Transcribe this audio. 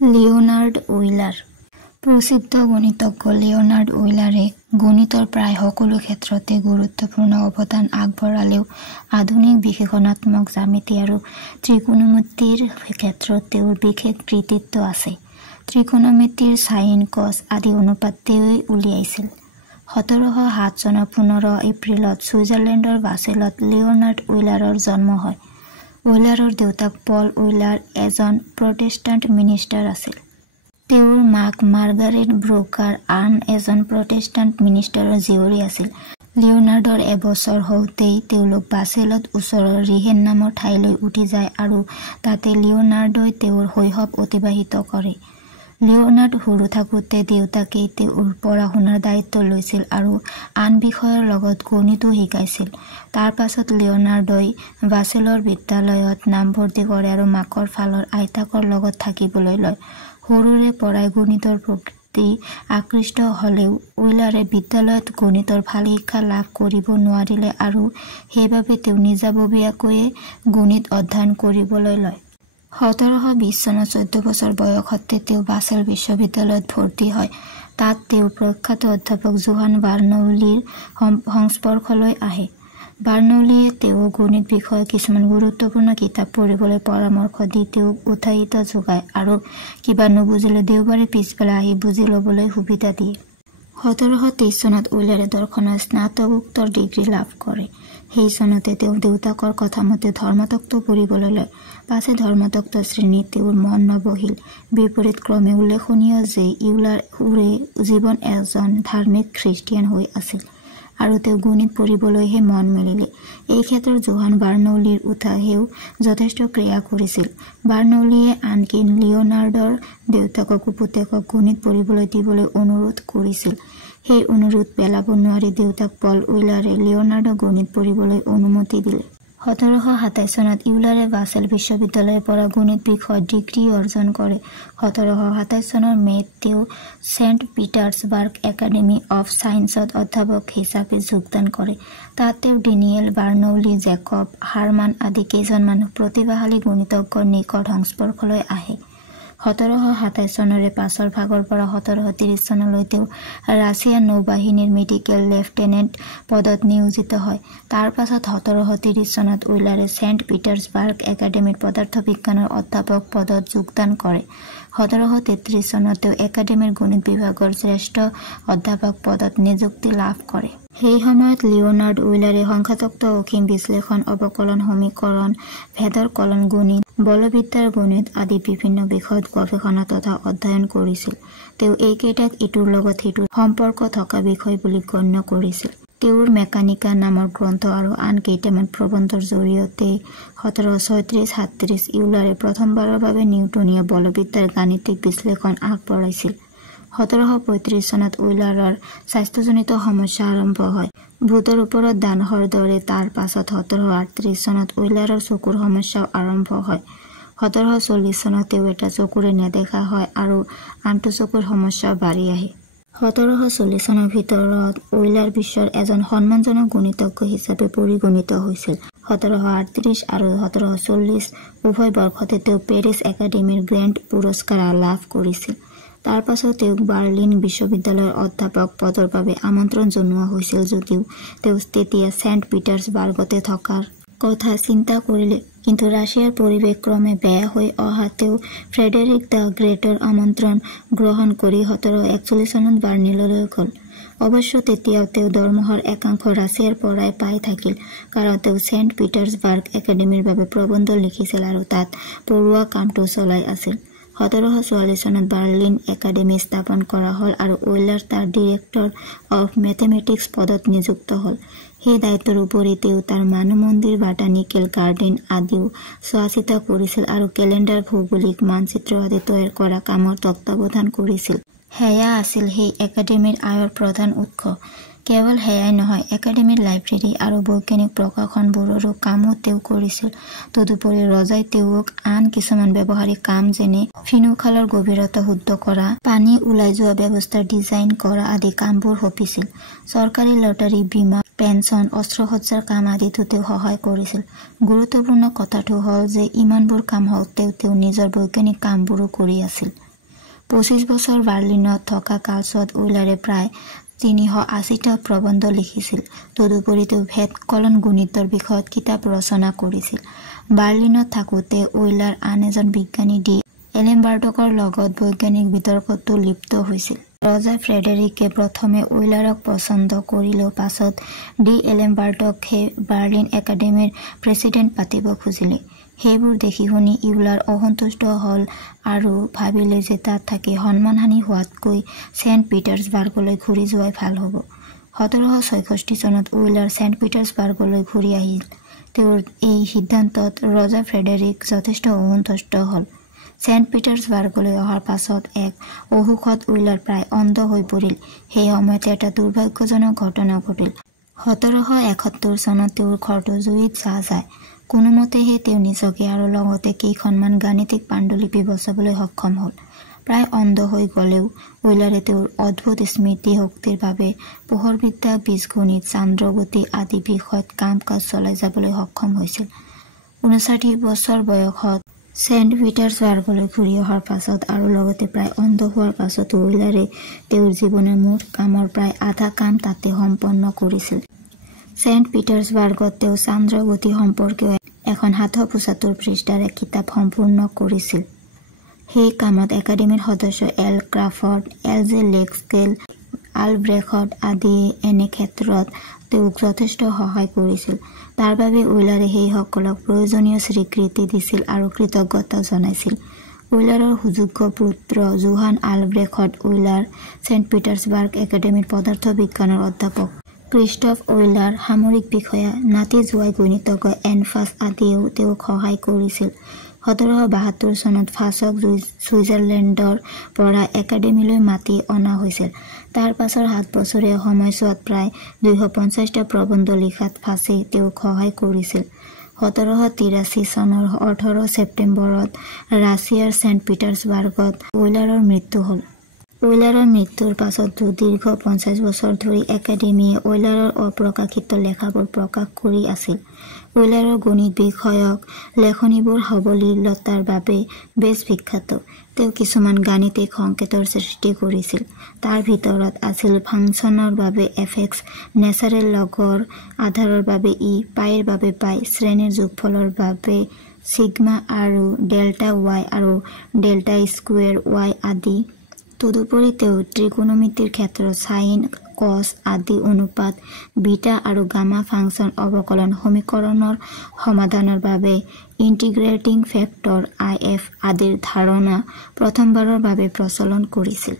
Leonard wheeler. প্ৰসিদ্ধ গণিতজ্ঞ Leonard উইলাৰে গণিতৰ প্ৰায় সকলো ক্ষেত্ৰতে গুৰুত্বপূৰ্ণ অৱদান আগবঢ়ালেও আধুনিক বিশেষণাত্মক জ্যামিতি আৰু ত্ৰিকোণমিতিৰ ক্ষেত্ৰত তেওঁৰ বিশেষ কৃতিত্ব আছে। ত্ৰিকোণমিতিৰ সাইন কস আদি অনুপাত তেওঁই উলিয়াইছিল। 1707 চনৰ 15 এপ্ৰিলত ছুইজাৰলেণ্ডৰ বাছেলত লিওনাৰ্ড উইলাৰৰ জন্ম হয়। উইলাৰৰ দেউতাক পল উইলাৰ এজন প্ৰটেষ্টাণ্ট মিনিষ্টাৰ আছিল। তেওঁৰ মাক মাৰ্গাৰেট ব্ৰোকাৰ আন এজন প্ৰটেষ্টাণ্ট মিনিষ্টাৰৰ জীয়ৰী আছিল। লিওনাৰ্ডৰ এবছৰ হওঁতেই তেওঁলোক বাছেলত ওচৰৰ ৰিহেন নামৰ ঠাইলৈ উঠি যায় আৰু তাতে লিওনাৰ্ডই তেওঁৰ শৈশৱ অতিবাহিত কৰে। লিওনাৰ্ড সৰু থাকোঁতে দেউতাকে তেওঁৰ পঢ়া শুনাৰ দায়িত্ব লৈছিল আৰু আন বিষয়ৰ লগত গণিতো শিকাইছিল। তাৰ পাছত লিওনাৰ্ডই বাছেলৰ বিদ্যালয়ত নামভৰ্তি কৰে আৰু মাকৰ ফালৰ আইতাকৰ লগত থাকিবলৈ লয়। সৰুৰে পৰাই গণিতৰ প্ৰতি আকৃষ্ট হ'লেও উইলাৰে বিদ্যালয়ত গণিতৰ ভাল শিক্ষা লাভ কৰিব নোৱাৰিলে আৰু সেইবাবে তেওঁ নিজাববীয়াকৈয়ে গণিত অধ্যয়ন কৰিবলৈ লয়। 1720 চনত 14 বছৰ বয়সতে তেওঁ বাছেল বিশ্ববিদ্যালয়ত ভৰ্তি হয়। তাত তেওঁ প্ৰখ্যাত অধ্যাপক জোহান বাৰ্নৌলিৰ সংস্পৰ্শলৈ আহে। বাৰ্নৌলিয়ে তেওঁ গণিত বিষয়ক কিছুমান গুৰুত্বপূৰ্ণ কিতাপ পঢ়িবলৈ পৰামৰ্শ দি তেওঁক উৎসাহিত যোগায় আৰু কিবা নুবুজিলে দেওবাৰে পিছবেলা আহি বুজি ল'বলৈ সুবিধা দিয়ে। 1723 চনত উইলাৰে দৰ্শনৰ স্নাতকোত্তৰ ডিগ্ৰী লাভ কৰে। সেই চনতে তেওঁ দেউতাকৰ কথামতে ধৰ্মতত্ত্ব পঢ়িবলৈ লয়। পাছে ধৰ্মতত্ত্ব শ্ৰেণীত তেওঁৰ মন নবহিল। বিপৰীত ক্ৰমে উল্লেখনীয় যে ইউলাৰে জীৱন এজন ধাৰ্মিক খ্ৰীষ্টিয়ান হৈ আছিল আৰু তেওঁ গণিত পঢ়িবলৈহে মন মেলিলে। এই ক্ষেত্ৰত জোহান বাৰ্নৌলিৰ উৎসাহেও যথেষ্ট ক্ৰিয়া কৰিছিল। বাৰ্নৌলিয়ে আনকি লিওনাৰ্ডৰ দেউতাককো পুতেকক গণিত পঢ়িবলৈ দিবলৈ অনুৰোধ কৰিছিল। সেই অনুৰোধ পেলাব নোৱাৰি দেউতাক পল উইলাৰে লিওনাৰ্ডক গণিত পঢ়িবলৈ অনুমতি দিলে। 1727 চনত ইউলাৰে বাছেল বিশ্ববিদ্যালয়ৰ পৰা গণিত বিষয়ত ডিগ্ৰী অৰ্জন কৰে। 1727 চনৰ মে'ত তেওঁ ছেইণ্ট পিটাৰ্ছবাৰ্গ একাডেমী অৱ ছায়েন্সত অধ্যাপক হিচাপে যোগদান কৰে। তাত তেওঁ ডেনিয়েল বাৰ্নৌলি, জেকব হাৰমান আদি কেইজনমান প্ৰতিভাশালী গণিতজ্ঞৰ নিকট সংস্পৰ্শলৈ আহে। 1727 চনৰে পাছৰ ভাগৰ পৰা 1730 চনলৈ তেওঁ ৰাছিয়া নৌবাহিনীৰ মেডিকেল লেফটেনেণ্ট পদত নিয়োজিত হয়। তাৰ পাছত 1730 চনত উইলাৰে ছেইণ্ট পিটাৰ্ছবাৰ্গ একাডেমীত পদাৰ্থ বিজ্ঞানৰ অধ্যাপক পদত যোগদান কৰে। 1733 চনত তেওঁ একাডেমীৰ গণিত বিভাগৰ জ্যেষ্ঠ অধ্যাপক পদত নিযুক্তি লাভ কৰে। সেই সময়ত লিওনাৰ্ড উইলাৰে সংখ্যাতত্ত্ব, অসীম বিশ্লেষণ, অৱকলন সমীকৰণ, ভেদৰ কলন গণিত, বলবিদ্যাৰ গণিত আদি বিভিন্ন বিষয়ত গৱেষণা তথা অধ্যয়ন কৰিছিল। তেওঁ এইকেইটাক ইটোৰ লগত সিটোৰ সম্পৰ্ক থকা বিষয় বুলি গণ্য কৰিছিল। তেওঁৰ মেকানিকা নামৰ গ্ৰন্থ আৰু আন কেইটামান প্ৰবন্ধৰ জৰিয়তে 1736-37 ইউলাৰে প্ৰথমবাৰৰ বাবে নিউটনীয় বলবিদ্যাৰ গাণিতিক বিশ্লেষণ আগবঢ়াইছিল। 1735 চনত উইলাৰৰ স্বাস্থ্যজনিত সমস্যা আৰম্ভ হয়। ভূতৰ ওপৰত দানহৰ দৰে। তাৰ পাছত 1738 চনত উইলাৰৰ চকুৰ সমস্যাও আৰম্ভ হয়। 1740 চনত তেওঁ এটা চকুৰে নেদেখা হয় আৰু আনটো চকুৰ সমস্যাও বাঢ়ি আহে। 1740 চনৰ ভিতৰত উইলাৰ বিশ্বৰ এজন সন্মানজনক গণিতজ্ঞ হিচাপে পৰিগণিত হৈছিল। 1738 আৰু 1740 উভয় বৰ্ষতে তেওঁ পেৰিছ একাডেমীৰ গ্ৰেণ্ড পুৰস্কাৰ লাভ কৰিছিল। তাৰ পাছত তেওঁক বাৰ্লিন বিশ্ববিদ্যালয়ৰ অধ্যাপক পদৰ বাবে আমন্ত্ৰণ জনোৱা হৈছিল যদিও তেওঁ তেতিয়া ছেইণ্ট পিটাৰ্ছবাৰ্গতে থকাৰ কথা চিন্তা কৰিলে। কিন্তু ৰাছিয়াৰ পৰিৱেশ ক্ৰমে বেয়া হৈ অহা তেওঁ ফ্ৰেডেৰিক দ্য গ্ৰেটৰ আমন্ত্ৰণ গ্ৰহণ কৰি 1741 চনত বাৰ্লিনলৈ গ'ল। অৱশ্য তেতিয়াও তেওঁ দৰমহাৰ একাংশ ৰাছিয়াৰ পৰাই পাই থাকিল, কাৰণ তেওঁ ছেইণ্ট পিটাৰ্ছবাৰ্গ একাডেমীৰ বাবে প্ৰবন্ধ লিখিছিল আৰু তাত পঢ়ুৱা কামটো চলাই আছিল। 1744 চনত বাৰ্লিন একাডেমী স্থাপন কৰা হ'ল আৰু উইলাৰ তাৰ ডিৰেক্টৰ অৱ মেথেমেটিক্স পদত নিযুক্ত হ'ল। সেই দায়িত্বৰ উপৰি তেওঁ তাৰ মানুহ মন্দিৰ, বাটানিকেল গাৰ্ডেন আদিও চোৱা চিতা কৰিছিল আৰু কেলেণ্ডাৰ, ভৌগোলিক মানচিত্ৰ আদি তৈয়াৰ কৰা কামৰ তত্বাৱধান কৰিছিল। সেয়া আছিল সেই একাডেমীৰ আয়ৰ প্ৰধান উৎস। কেৱল সেয়াই নহয়, একাডেমীৰ লাইব্ৰেৰী আৰু বৈজ্ঞানিক প্ৰকাশনবোৰৰো কামো তেওঁ কৰিছিল। তদুপৰি ৰজাই তেওঁক আন কিছুমান ব্যৱহাৰিক কাম যেনে ফিনুখালৰ গভীৰতা শুদ্ধ কৰা, পানী ওলাই যোৱা ব্যৱস্থাৰ ডিজাইন কৰা আদি কামবোৰ সঁপিছিল। চৰকাৰী লটাৰী, বীমা, পেঞ্চন, অস্ত্ৰসজ্জাৰ কাম আদিতো তেওঁ সহায় কৰিছিল। গুৰুত্বপূৰ্ণ কথাটো হ'ল যে ইমানবোৰ কাম হওঁতেও তেওঁ নিজৰ বৈজ্ঞানিক কামবোৰো কৰি আছিল। 25 বছৰ বাৰ্লিনত থকা কালছত উইলাৰে প্ৰায় 380টা প্ৰবন্ধ লিখিছিল। তদুপৰি তেওঁ ভেদ কলন গণিতৰ বিষয়ত কিতাপ ৰচনা কৰিছিল। বাৰ্লিনত থাকোঁতে উইলাৰ আন এজন বিজ্ঞানী ডি এলেনবাৰ্টকৰ লগত বৈজ্ঞানিক বিতৰ্কতো লিপ্ত হৈছিল। ৰজাৰ ফ্ৰেডেৰিকে প্ৰথমে উইলাৰক পছন্দ কৰিলেও পাছত ডি এলেনবাৰ্টকহে বাৰ্লিন একাডেমীৰ প্ৰেছিডেণ্ট পাতিব খুজিলে। সেইবোৰ দেখি শুনি ইউলাৰ অসন্তুষ্ট হ'ল আৰু ভাবিলে যে তাত থাকি সন্মানহানি হোৱাতকৈ ছেণ্ট পিটাৰ্ছবাৰ্গলৈ ঘূৰি যোৱাই ভাল হ'ব। 1766 চনত উইলাৰ ছেণ্ট পিটাৰ্ছবাৰ্গলৈ ঘূৰি আহিল। তেওঁৰ এই সিদ্ধান্তত ৰজা ফ্ৰেডেৰিক যথেষ্ট অসন্তুষ্ট হ'ল। ছেণ্ট পিটাৰ্ছবাৰ্গলৈ অহাৰ পাছত এক অসুখত উইলাৰ প্ৰায় অন্ধ হৈ পৰিল। সেই সময়তে এটা দুৰ্ভাগ্যজনক ঘটনা ঘটিল। 1771 চনত তেওঁৰ ঘৰটো জুইত জ্বলা যায়। কোনোমতেহে তেওঁ নিজকে আৰু লগতে কেইখনমান গাণিতিক পাণ্ডুলিপি বচাবলৈ সক্ষম হ'ল। প্ৰায় অন্ধ হৈ গ'লেও উইলাৰে তেওঁৰ অদ্ভুত স্মৃতি শক্তিৰ বাবে পোহৰবিদ্যা, বীজগণিত, চান্দ্ৰগতি আদি বিষয়ত কাম কাজ চলাই যাবলৈ সক্ষম হৈছিল। 59 বছৰ বয়সত ছেণ্ট পিটাৰ্ছবাৰ্গলৈ ঘূৰি অহাৰ পাছত আৰু লগতে প্ৰায় অন্ধ হোৱাৰ পাছতো উইলাৰে তেওঁৰ জীৱনৰ মুঠ কামৰ প্ৰায় আধা কাম তাতে সম্পন্ন কৰিছিল। ছেণ্ট পিটাৰ্ছবাৰ্গত তেওঁ চান্দ্ৰগতি সম্পৰ্কীয় এখন 775 পৃষ্ঠাৰ এক কিতাপ সম্পূৰ্ণ কৰিছিল। সেই কামত একাডেমীৰ সদস্য এল ক্ৰাফৰ্ড, এল জে লেক্সকেল, আলব্ৰেখট আদিয়ে এনে ক্ষেত্ৰত তেওঁক যথেষ্ট সহায় কৰিছিল। তাৰ বাবে উইলাৰে সেইসকলক প্ৰয়োজনীয় স্বীকৃতি দিছিল আৰু কৃতজ্ঞতা জনাইছিল। উইলাৰৰ সুযোগ্য পুত্ৰ জোহান আলব্ৰেখট উইলাৰ ছেণ্ট পিটাৰ্ছবাৰ্গ একাডেমীৰ পদাৰ্থ বিজ্ঞানৰ অধ্যাপক। ক্ৰিষ্টফ উইলাৰ সামৰিক বিষয়া, নাতি জোৱাই গণিতজ্ঞ এন ফাছ আদিয়েও তেওঁক সহায় কৰিছিল। 1772 চনত ফাছক ছুইজাৰলেণ্ডৰ পৰা একাডেমীলৈ মাতি অনা হৈছিল। তাৰ পাছৰ 7 বছৰীয়া সময়ছোৱাত প্ৰায় 250টা প্ৰবন্ধ লিখাত ফাছে তেওঁক সহায় কৰিছিল। 1783 চনৰ 18 ছেপ্টেম্বৰত ৰাছিয়াৰ ছেণ্ট পিটাৰ্ছবাৰ্গত উইলাৰৰ মৃত্যু হ'ল। উইলাৰৰ মৃত্যুৰ পাছত দীৰ্ঘ 50 বছৰ ধৰি একাডেমীয়ে উইলাৰৰ অপ্ৰকাশিত লেখাবোৰ প্ৰকাশ কৰি আছিল। উইলাৰৰ গণিত বিষয়ক লেখনিবোৰ সাৱলীলতাৰ বাবে বেছ বিখ্যাত। তেওঁ কিছুমান গাণিতিক সংকেতৰ সৃষ্টি কৰিছিল। তাৰ ভিতৰত আছিল ফাংচনৰ বাবে এফএক্স, নেচাৰেল লগৰ আধাৰৰ বাবে ই, পাইৰ বাবে পাই, শ্ৰেণীৰ যোগফলৰ বাবে ছিগমা আৰু ডেল্টা ৱাই আৰু ডেল্টা স্কুৱেৰ ৱাই আদি। তদুপৰি তেওঁ ত্ৰিকোণমিতিৰ ক্ষেত্ৰত ছাইন, কছ আদি অনুপাত, বিটা আৰু গামা ফাংচন অৱকলন সমীকৰণৰ সমাধানৰ বাবে ইণ্টিগ্ৰেটিং ফেক্টৰ IF আদিৰ ধাৰণা প্ৰথমবাৰৰ বাবে প্ৰচলন কৰিছিল।